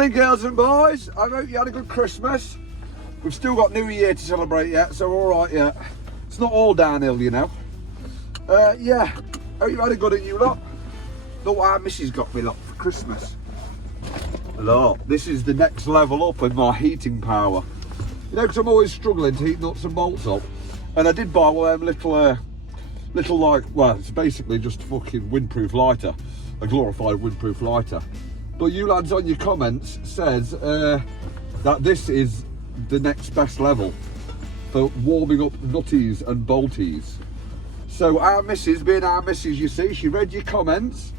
Morning, girls and boys. I hope you had a good Christmas. We've still got New Year to celebrate yet, so all right yet. It's not all downhill, you know. Yeah, hope you had a good one, you lot. Look what our missus got me, lot, for Christmas. Look, this is the next level up in my heating power. You know, because I'm always struggling to heat nuts and bolts up. And I did buy one of them little like, well, it's basically just a fucking windproof lighter. A glorified windproof lighter. But you lads on your comments says that this is the next best level for warming up nutties and bolties. So our missus, being our missus, you see, she read your comments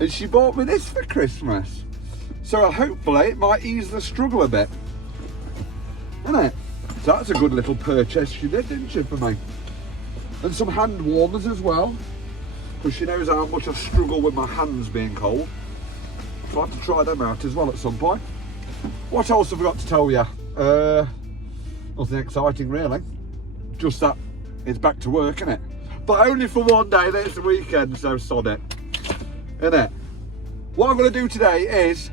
and she bought me this for Christmas. So hopefully it might ease the struggle a bit. Isn't it? So that's a good little purchase she did, didn't she, for me? And some hand warmers as well, because she knows how much I struggle with my hands being cold. So I'll have to try them out as well at some point. What else have I got to tell you? Nothing exciting really. Just that it's back to work, isn't it? But only for one day, then it's the weekend, so sod it. Isn't it? What I'm going to do today is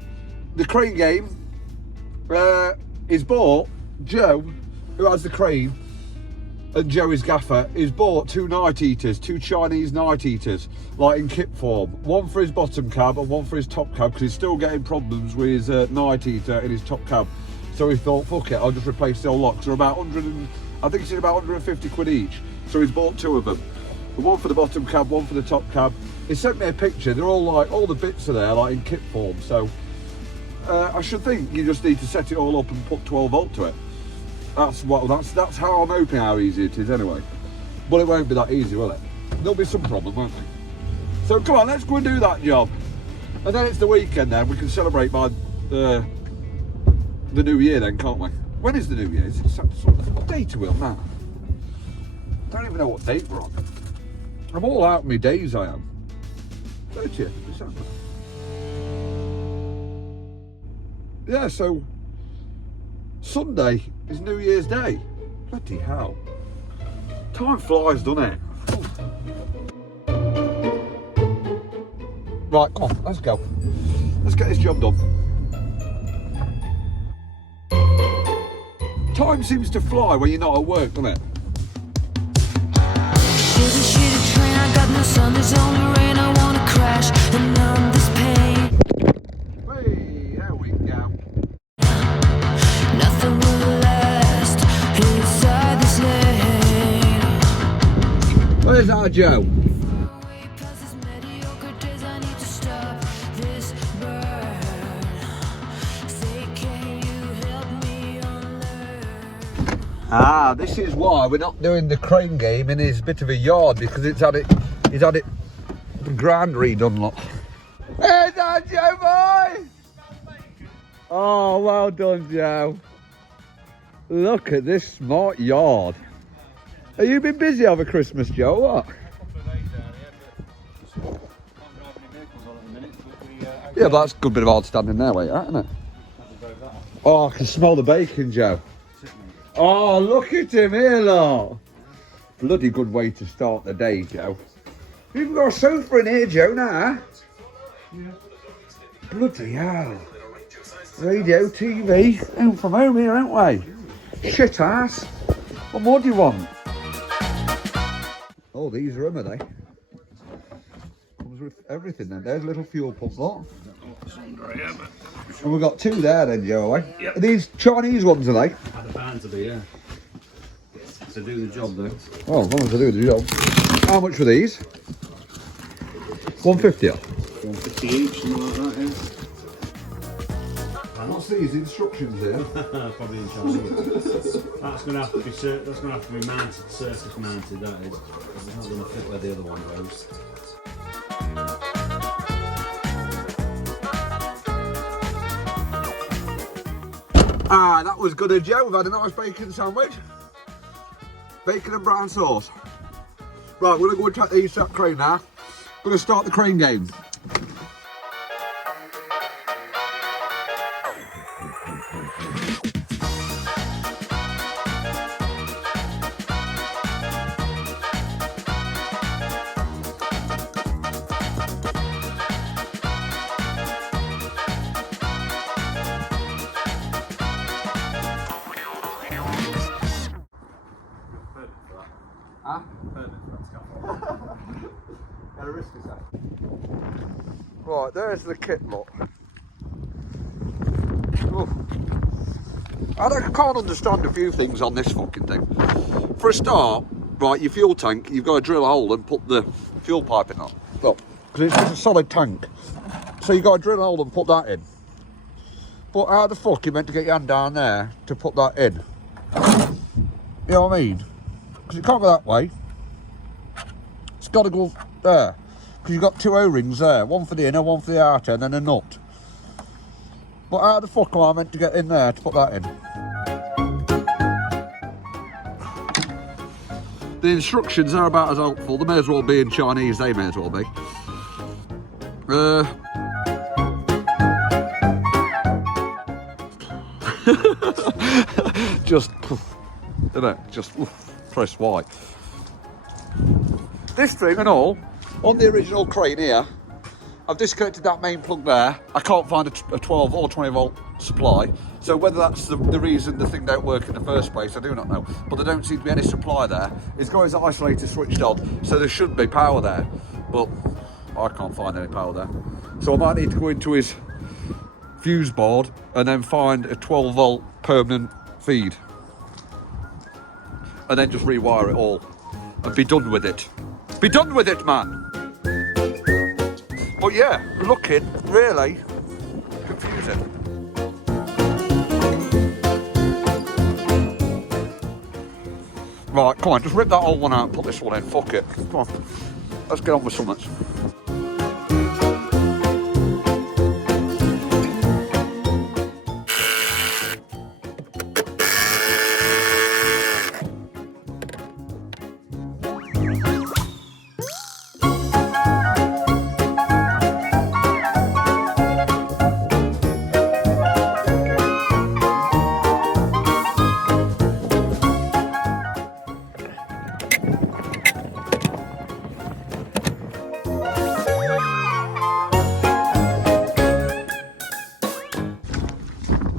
the crane game is bought. Joe, who has the crane, and Joey's gaffer, is bought two night eaters, two Chinese night eaters, like in kit form. One for his bottom cab and one for his top cab, because he's still getting problems with his night eater in his top cab. So he thought, fuck it, I'll just replace the old locks. They're about 100 and, I think it's about 150 quid each. So he's bought two of them. One for the bottom cab, one for the top cab. He sent me a picture. They're all like, all the bits are there, like in kit form. So I should think you just need to set it all up and put 12 volt to it. That's how I'm hoping how easy it is anyway. But it won't be that easy, will it? There'll be some problem, won't there? So come on, let's go and do that job. And then it's the weekend then, we can celebrate by the new year then, can't we? When is the new year? Is it what date are we on now? Don't even know what date we're on. I'm all out of my days, I am. 30th of December. Yeah, so Sunday is New Year's Day. Bloody hell. Time flies, doesn't it? Right, come on, let's go. Let's get this job done. Time seems to fly when you're not at work, doesn't it? Shitty train, I got no sun, there's only rain, I wanna crash and numb this pain. Hey, there we go. Nothing will last inside this lane. Where's our Joe? Ah, this is why we're not doing the crane game in his bit of a yard, because he's had it the ground redone, look. There's our Joe boy! Oh, well done, Joe. Look at this smart yard. Have you been busy over Christmas, Joe, or what? Yeah, but that's a good bit of hard standing there, wait, isn't it? Oh, I can smell the bacon, Joe. Oh, look at him here, look. Bloody good way to start the day, Joe. You've even got a sofa in here, Joe, now. Yeah. Bloody hell. Radio, TV, home from home here, aren't we? Shit ass. What more do you want? Oh, these are them, are they? Comes with everything then. There's a little fuel pump, look. And we've got two there then, Joe, eh? Yep. Are these Chinese ones, are they? The bands will be, yeah. To do the job, though. Oh, as long as they do the job. How much were these? 150. 150 each, something like that, yeah. What's these instructions here? Probably in Chinese. That's going to have to be mounted, surface mounted, that is. It's not going to fit where the other one goes. Ah, that was good, Joe. We've had a nice bacon sandwich. Bacon and brown sauce. Right, we're going to go and track the ESAP crane now. We're going to start the crane game. Got a risk of that. Right, there's the kit, look. Oof. I can't understand a few things on this fucking thing. For a start, right, your fuel tank, you've got to drill a hole and put the fuel pipe in that. Look, because it's a solid tank. So you've got to drill a hole and put that in. But how the fuck you meant to get your hand down there to put that in? You know what I mean? Because it can't go that way. It's got to go there. Because you've got two O-rings there. One for the inner, one for the outer, and then a nut. But how the fuck am I meant to get in there to put that in? The instructions are about as helpful. They may as well be in Chinese, they may as well be. Just, you know, just press Y. This thing and all, on the original crane here, I've disconnected that main plug there. I can't find a 12 or 20 volt supply. So whether that's the reason the thing don't work in the first place, I do not know. But there don't seem to be any supply there. It's got his isolator switched on, so there should be power there. But I can't find any power there. So I might need to go into his fuse board and then find a 12 volt permanent feed. And then just rewire it all. And be done with it. Be done with it, man! But yeah, looking really confusing. Right, come on, just rip that old one out and put this one in. Fuck it. Come on, let's get on with something.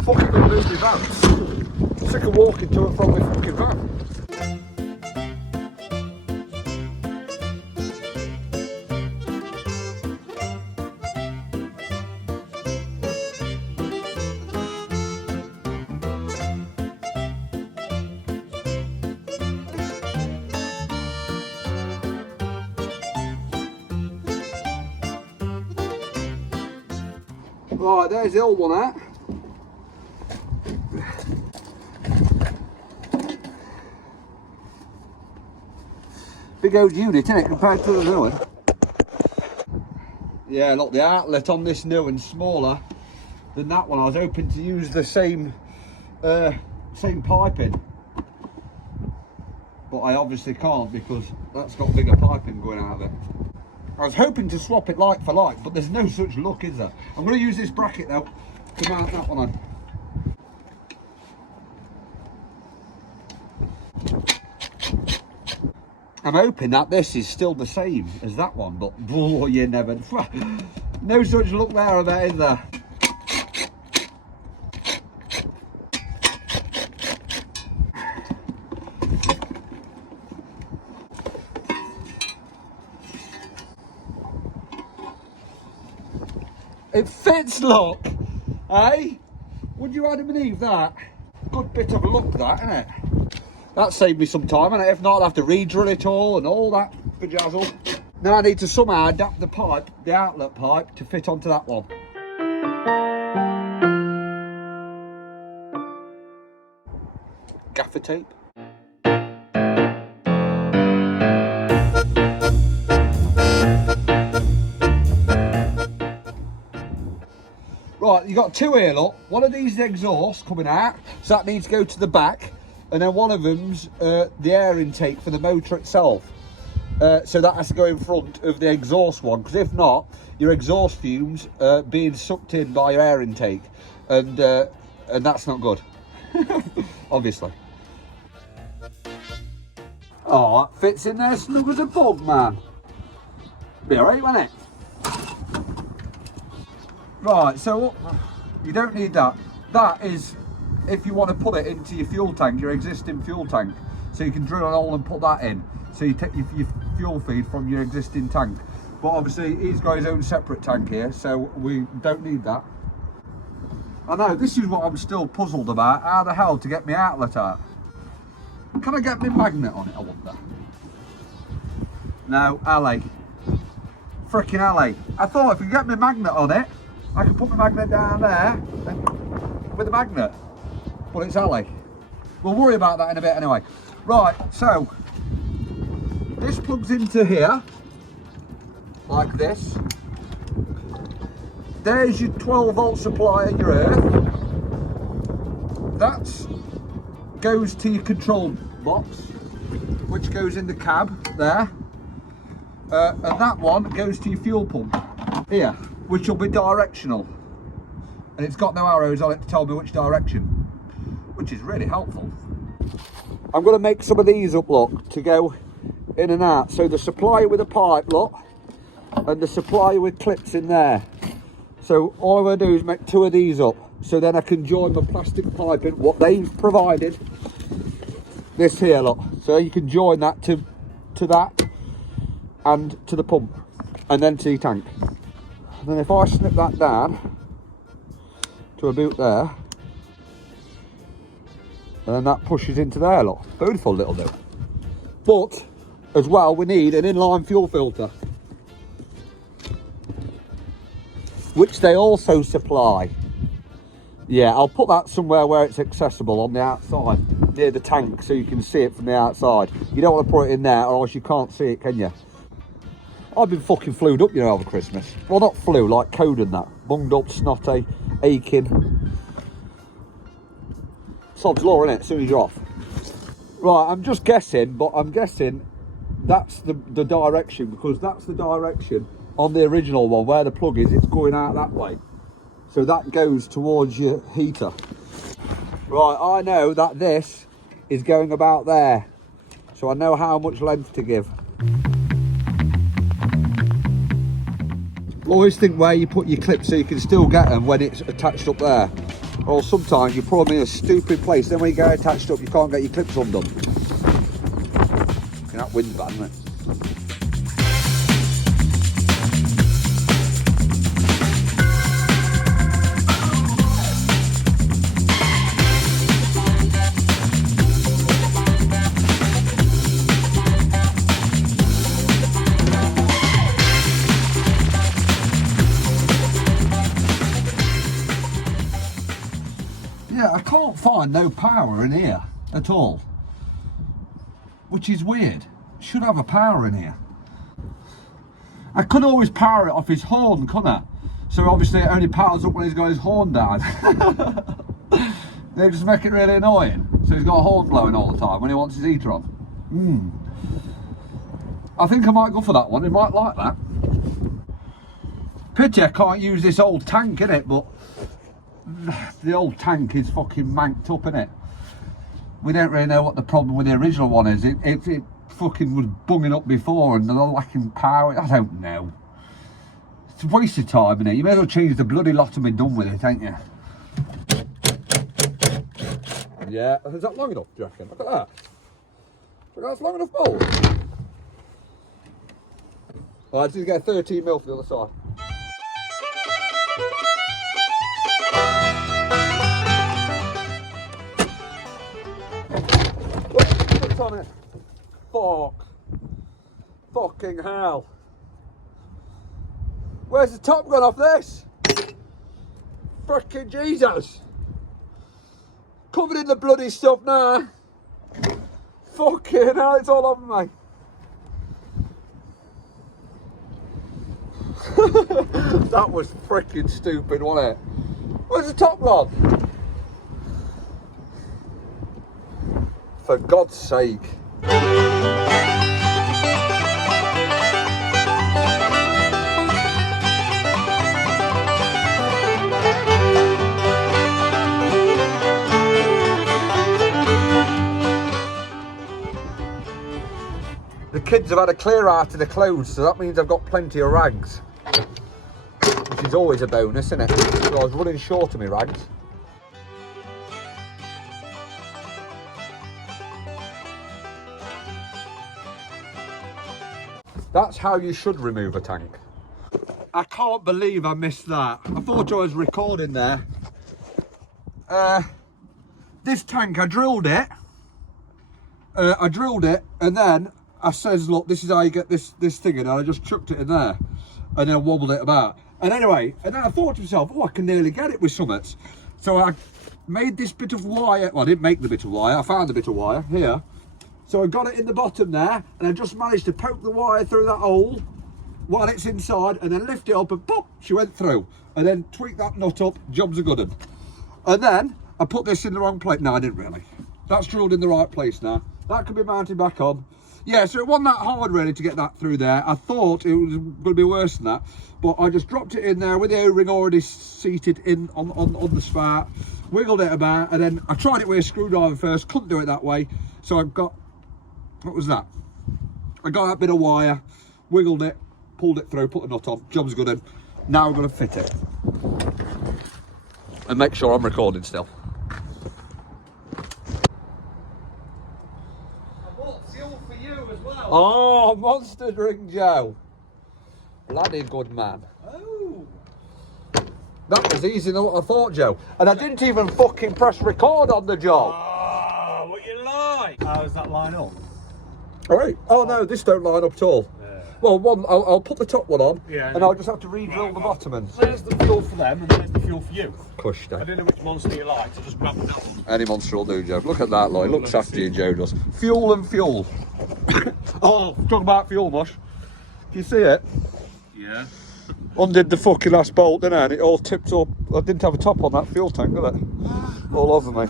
Fucking gonna lose my vans. Sick of walking to and from my fucking van. Right, there's the old one out. Big old unit, isn't it, compared to the new one? Yeah, look, the outlet on this new one's smaller than that one. I was hoping to use the same piping, but I obviously can't because that's got bigger piping going out of it. I was hoping to swap it like for like, but there's no such luck, is there? I'm going to use this bracket though to mount that one on. I'm hoping that this is still the same as that one, but oh, you never. No such luck there, I bet, is there? It fits, look, eh? Would you rather believe that? Good bit of luck, that, isn't it? That saved me some time, and if not, I'd have to re-drill it all and all that bejazzle. Now I need to somehow adapt the pipe, the outlet pipe, to fit onto that one. Gaffer tape. Right, you've got two here, look. One of these is exhaust coming out, so that needs to go to the back. And then one of them's the air intake for the motor itself. So that has to go in front of the exhaust one, because if not, your exhaust fumes being sucked in by your air intake. And that's not good, obviously. Oh, that fits in there snug as a bug, man. Be alright, won't it? Right, so you don't need that. That is if you want to put it into your fuel tank, your existing fuel tank. So you can drill a hole and put that in. So you take your fuel feed from your existing tank. But obviously he's got his own separate tank here, so we don't need that. I know, this is what I'm still puzzled about. How the hell to get my outlet out? Can I get my magnet on it, I wonder? No, alley. Frickin' alley. I thought if we get my magnet on it, I could put my magnet down there with the magnet. But it's alley. We'll worry about that in a bit anyway. Right, so this plugs into here, like this. There's your 12 volt supply in your earth. That goes to your control box, which goes in the cab there. And that one goes to your fuel pump here, which will be directional. And it's got no arrows on it to tell me which direction, which is really helpful. I'm going to make some of these up, look, to go in and out. So the supply with a pipe, look, and the supply with clips in there. So all I'm going to do is make 2 of these up, so then I can join my plastic pipe in what they've provided. This here, look, so you can join that to that and to the pump, and then to your tank. And then if I snip that down to a boot there, and then that pushes into there, look, beautiful little bit. But as well, we need an inline fuel filter, which they also supply. Yeah, I'll put that somewhere where it's accessible on the outside, near the tank, so you can see it from the outside. You don't want to put it in there, or else you can't see it, can you? I've been fucking flued up, you know, over Christmas. Well, not flu, like cold and that. Bunged up, snotty, aching. Sod's law, innit, as soon as you're off. Right, I'm just guessing, but I'm guessing that's the direction, because that's the direction on the original one where the plug is. It's going out that way, so that goes towards your heater. Right, I know that this is going about there, so I know how much length to give. Always think where you put your clips so you can still get them when it's attached up there, or sometimes you put them in a stupid place, then when you get attached up you can't get your clips undone. That wind's bad, isn't it? Yeah, I can't find no power in here at all, which is weird. Should have a power in here. I could always power it off his horn, couldn't I? So obviously it only powers up when he's got his horn down. They just make it really annoying. So he's got a horn blowing all the time when he wants his heater on. I think I might go for that one. He might like that. Pity I can't use this old tank in it, but the old tank is fucking manked up, innit? We don't really know what the problem with the original one is. It fucking was bunging up before and they're lacking power. I don't know. It's a waste of time, innit? You may as well change the bloody lot and be done with it, ain't you? Yeah, is that long enough, do you reckon? Look at that. Look, that's long enough bolt. I just need to get a 13 mil for the other side. What's on it? Fuck. Fucking hell. Where's the top gone off this? Frickin' Jesus. Covered in the bloody stuff now. Fucking hell, it's all over me. That was frickin' stupid, wasn't it? Where's the top gone? For God's sake. The kids have had a clear out of the clothes, so that means I've got plenty of rags, which is always a bonus, isn't it? So I was running short of my rags. That's how you should remove a tank. I can't believe I missed that. I thought I was recording there. This tank, I drilled it. And then I says, look, this is how you get this thing in, and I just chucked it in there and then wobbled it about. And anyway, and then I thought to myself, oh, I can nearly get it with summits. So I made this bit of wire. Well, I didn't make the bit of wire, I found the bit of wire here. So I got it in the bottom there, and I just managed to poke the wire through that hole while it's inside, and then lift it up, and pop, she went through. And then tweak that nut up, job's a good one. And then I put this in the wrong place. No, I didn't really. That's drilled in the right place now. That can be mounted back on. Yeah, so it wasn't that hard really to get that through there. I thought it was going to be worse than that, but I just dropped it in there with the O-ring already seated in on the spout, wiggled it about, and then I tried it with a screwdriver first, couldn't do it that way, so I got, what was that? I got that bit of wire, wiggled it, pulled it through, put the nut on, job's good in. Now I'm going to fit it. And make sure I'm recording still. Oh, monster drink, Joe. Bloody good man. Oh. That was easier than what I thought, Joe. And I didn't even fucking press record on the job. Oh, what you like? How does that line up? All right. Oh, no, this don't line up at all. Yeah. Well, I'll put the top one on, Yeah, and I'll just have to re-drill the bottom end. There's the fuel for them, and there's the fuel for you. Cush, I don't know which monster you like, so just grab that one. any monster will do, Joe. Look at that, Lloyd. Looks after you, Joe does. Fuel and fuel. Oh, talk about fuel, Mush. Can you see it? Yeah. Undid the fucking last bolt, didn't I? And it all tipped up. I didn't have a top on that fuel tank, did it? All over me.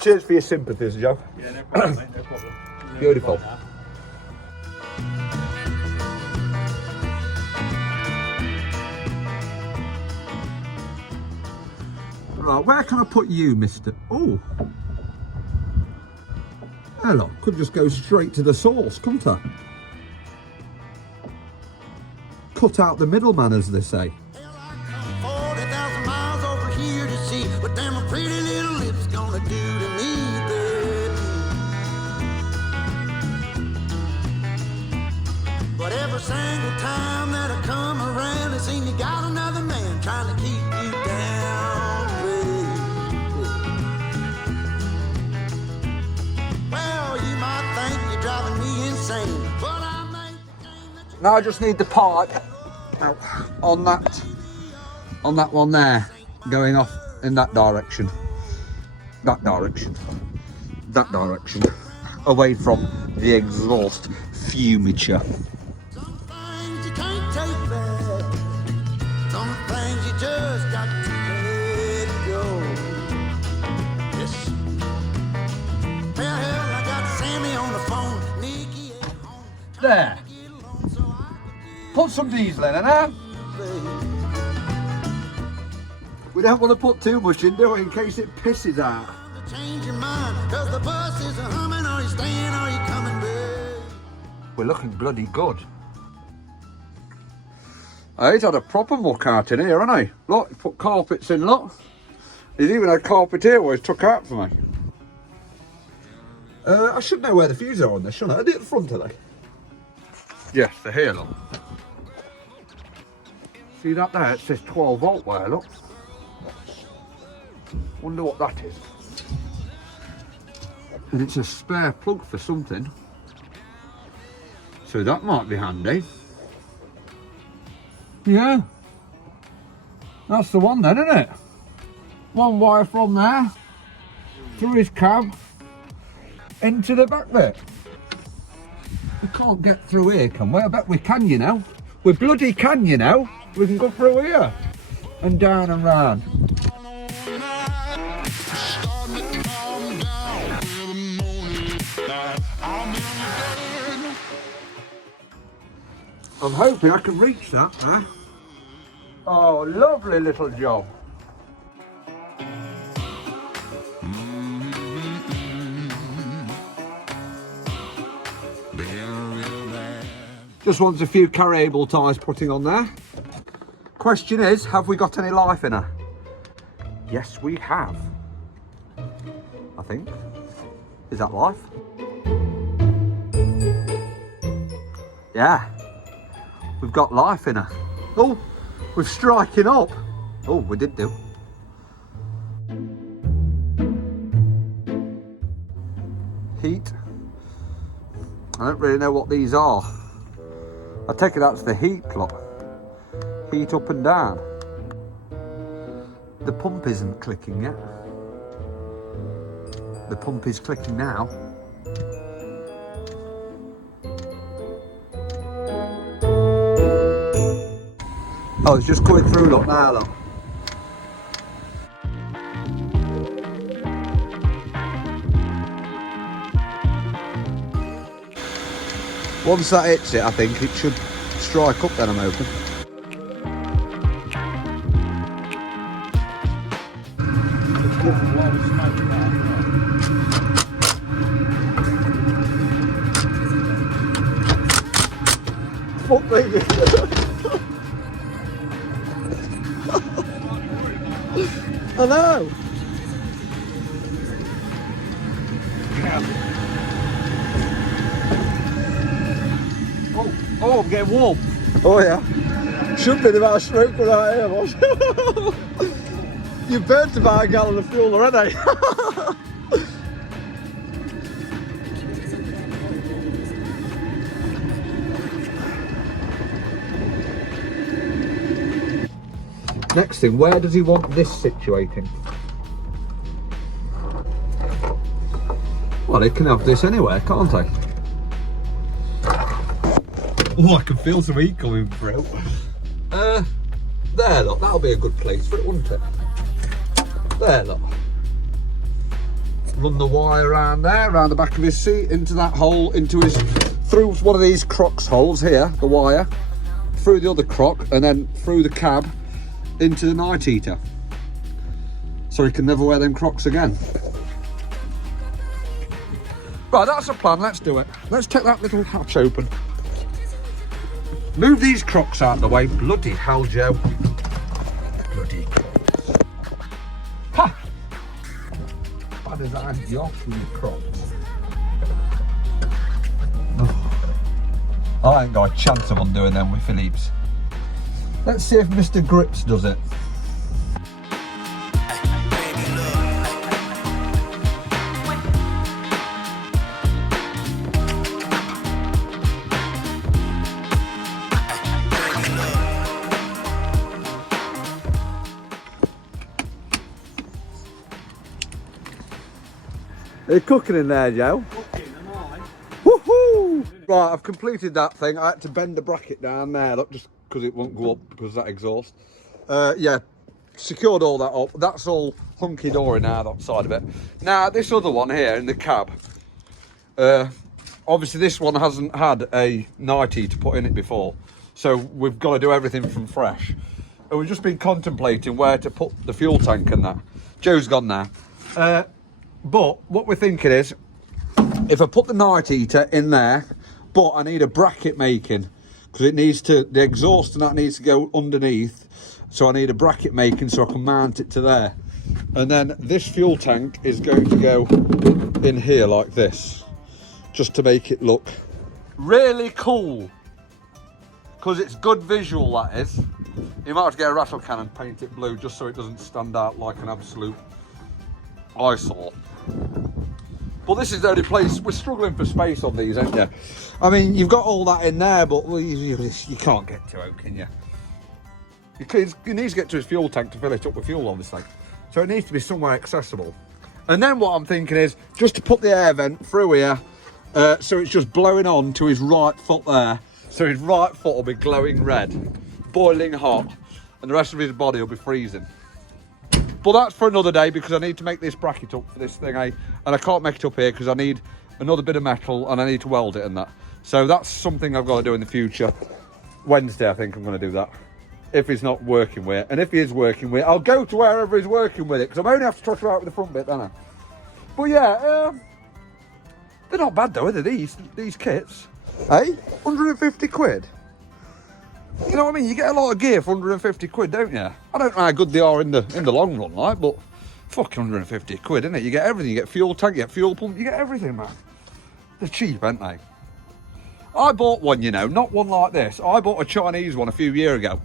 Cheers for your sympathies, Joe. Yeah, no problem, mate, no problem. Beautiful. Right, where can I put you, Mr. Oh. Hello, could just go straight to the source, couldn't I? Cut out the middleman, as they say. 40,000 miles over here to see what them pretty little lips gonna do to me, baby. But every single time that I come around, it seems you got another man trying to keep you down, baby. Well, you might think you're driving me insane, but I make the game that you Now I just need the part on that one there, going off in that direction, away from the exhaust fumiture. Some things you can't take back. Some things you just got to let go. Yes. Well, hell, I got Sammy on the phone. Nikki at home. There. Get along so I Put some diesel in, eh? We don't want to put too much in, do we, in case it pisses out. could change your mind. Cause the bus is a humming. Are you staying? Are you coming back? We're looking bloody good. He's had a proper muck out in here, hasn't he? Look, he put carpets in, look. He's even had carpet here where he's took out for me. I should know where the fuses are on this, shouldn't I? Are they at the front, are they? Yes, they're here, look. See that there? It says 12 volt wire, look. Wonder what that is. And it's a spare plug for something. So that might be handy. Yeah. That's the one then, isn't it? One wire from there, through his cab, into the back bit. We can't get through here, can we? I bet we can, you know. We bloody can, you know. We can go through here and down and round. I'm hoping I can reach that, huh? Oh, lovely little job. Just wants a few carryable tyres putting on there. Question is, have we got any life in her? Yes, we have. I think. Is that life? Yeah. We've got life in her. Oh, we're striking up. Oh, we did do. Heat. I don't really know what these are. I take it that's the heat plot. Heat up and down. The pump isn't clicking yet. The pump is clicking now. Oh, it's just coming through, look now, look. Once that hits it, I think it should strike up then, I'm hoping. Fuck me. I know. Oh, I'm getting warm. Oh yeah. Should be about a stroke without here, boss. You've burnt about a gallon of fuel already. Next thing, where does he want this situating? Well, he can have this anywhere, can't he? Oh, I can feel some heat coming through. There, look, that'll be a good place for it, wouldn't it? There, look. Run the wire around there, around the back of his seat, into that hole, into his, through one of these Crocs holes here, the wire, through the other Croc, and then through the cab, into the night heater. So he can never wear them Crocs again. Right, that's the plan, let's do it. Let's take that little hatch open. Move these Crocs out of the way. Bloody hell, Joe. Bloody. Ha! Bad as I'm off with the Crocs. Oh. I ain't got a chance of undoing them with Philippe's. Let's see if Mr. Grips does it. Are you cooking in there, Joe? Cooking, am I? Woohoo! Right, I've completed that thing. I had to bend the bracket down there, look, just because it won't go up because of that exhaust. Yeah, secured all that up. That's all hunky-dory now, that side of it. Now, this other one here in the cab, obviously this one hasn't had a night heater put in it before, so we've got to do everything from fresh. And we've just been contemplating where to put the fuel tank and that. Joe's gone now. But what we're thinking is, if I put the night heater in there, but I need a bracket making, because it needs to, the exhaust and that needs to go underneath, so I need a bracket making so I can mount it to there. And then this fuel tank is going to go in here like this, just to make it look really cool, because it's good visual, that is. You might have to get a rattle can and paint it blue just so it doesn't stand out like an absolute eyesore. But this is the only place, we're struggling for space on these, aren't you? I mean, you've got all that in there, but you can't get to it, can you? He needs to get to his fuel tank to fill it up with fuel, obviously. So it needs to be somewhere accessible. And then what I'm thinking is, just to put the air vent through here, so it's just blowing on to his right foot there. So his right foot will be glowing red, boiling hot, and the rest of his body will be freezing. But that's for another day, because I need to make this bracket up for this thing, eh? And I can't make it up here because I need another bit of metal and I need to weld it and that. So that's something I've got to do in the future. Wednesday, I think I'm going to do that. If he's not working with it. And if he is working with it, I'll go to wherever he's working with it, because I only have to trot her out with the front bit, don't I? But yeah, they're not bad though, are they, these kits? Eh? 150 quid? You know what I mean? You get a lot of gear for 150 quid, don't you? I don't know how good they are in the long run, like, but fucking 150 quid, isn't it? You get everything. You get fuel tank, you get fuel pump, you get everything, man. They're cheap, aren't they? I bought one, you know, not one like this. I bought a Chinese one a few years ago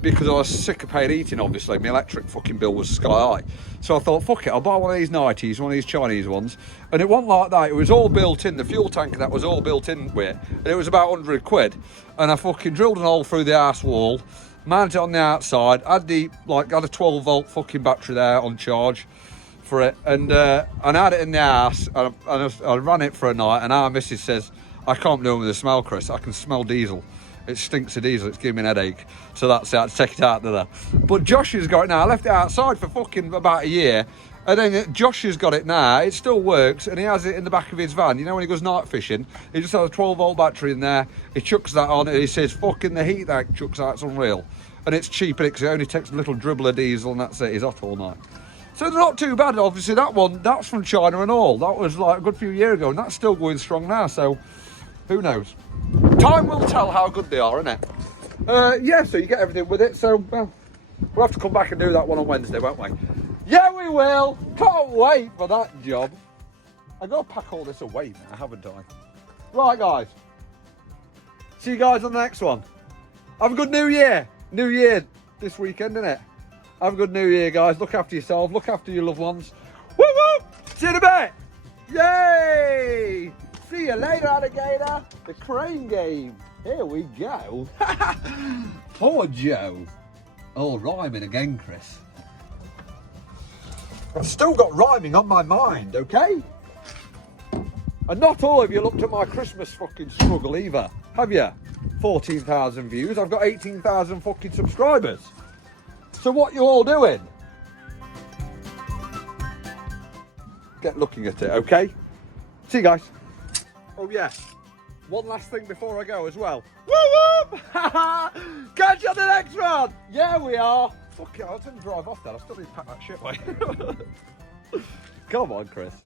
because I was sick of paying eating, obviously. My electric fucking bill was sky high. So I thought, fuck it, I'll buy one of these 90s, one of these Chinese ones. And it wasn't like that. It was all built in. The fuel tank and that was all built in with. And it was about 100 quid. And I fucking drilled an hole through the arse wall, mounted it on the outside, had a 12 volt fucking battery there on charge for it. And I had it in the arse and I ran it for a night. And our missus says, I can't do it with the smell, Chris. I can smell diesel. It stinks of diesel. It's giving me an headache. So that's it. I had to take it out there. But Josh has got it now. I left it outside for fucking about a year. And then Josh has got it now. It still works. And he has it in the back of his van. You know when he goes night fishing? He just has a 12 volt battery in there. He chucks that on and he says, fucking the heat that chucks out, it's unreal. And it's cheap because it only takes a little dribble of diesel and that's it. He's hot all night. So they're not too bad. Obviously that one, that's from China and all. That was like a good few years ago. And that's still going strong now. So who knows? Time will tell how good they are, innit? Yeah, so you get everything with it. So, well, we'll have to come back and do that one on Wednesday, won't we? Yeah, we will. Can't wait for that job. I've got to pack all this away now, haven't I? Right, guys. See you guys on the next one. Have a good New Year. New Year this weekend, innit? Have a good New Year, guys. Look after yourself. Look after your loved ones. Woo woo! See you in a bit. Yay! See you later, alligator. The crane game. Here we go. Poor Joe. Oh, rhyming again, Chris. I've still got rhyming on my mind, okay? And not all of you looked at my Christmas fucking struggle either, have you? 14,000 views. I've got 18,000 fucking subscribers. So what you all doing? Get looking at it, okay? See you guys. Oh yeah, one last thing before I go as well. Woo whoop! Catch you on the next one! Yeah, we are. Fuck it, I didn't drive off that. I still need to pack that shit away. Come on, Chris.